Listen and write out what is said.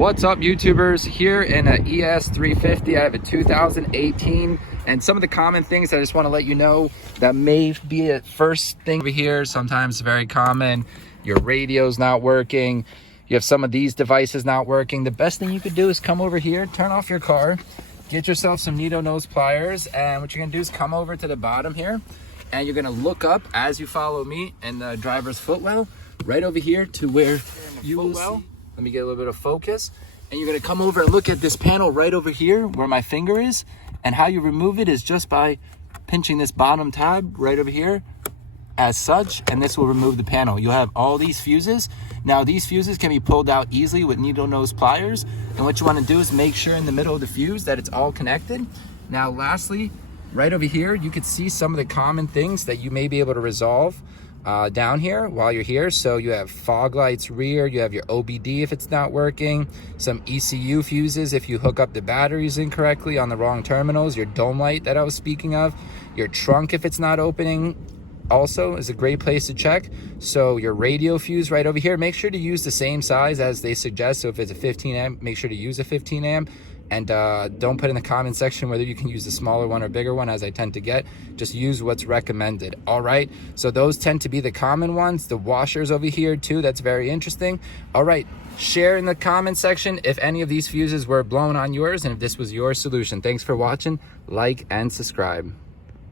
What's up, YouTubers? Here in an ES350, I have a 2018, and some of the common things I just want to let you know that may be a first thing over here. Sometimes very common. Your radio's not working. You have some of these devices not working. The best thing you could do is come over here, turn off your car, get yourself some needle nose pliers, and what you're gonna do is come over to the bottom here, and you're gonna look up as you follow me in the driver's footwell, right over here to where you will see. Let me get a little bit of focus. And you're gonna come over and look at this panel right over here where my finger is. And how you remove it is just by pinching this bottom tab right over here as such, and this will remove the panel. You'll have all these fuses. Now these fuses can be pulled out easily with needle nose pliers. And what you wanna do is make sure in the middle of the fuse that it's all connected. Now lastly, right over here, you can see some of the common things that you may be able to resolve down here while you're here. So you have fog lights rear, you have your OBD if it's not working, some ECU fuses if you hook up the batteries incorrectly on the wrong terminals, your dome light that I was speaking of, your trunk if it's not opening also is a great place to check. So your radio fuse right over here, make sure to use the same size as they suggest. So if it's a 15 amp, make sure to use a 15 amp. And don't put in the comment section whether you can use a smaller one or bigger one, as I tend to get. Just use what's recommended. All right, so those tend to be the common ones. The washers over here too, that's very interesting. All right, share in the comment section if any of these fuses were blown on yours and if this was your solution. Thanks for watching. Like and subscribe.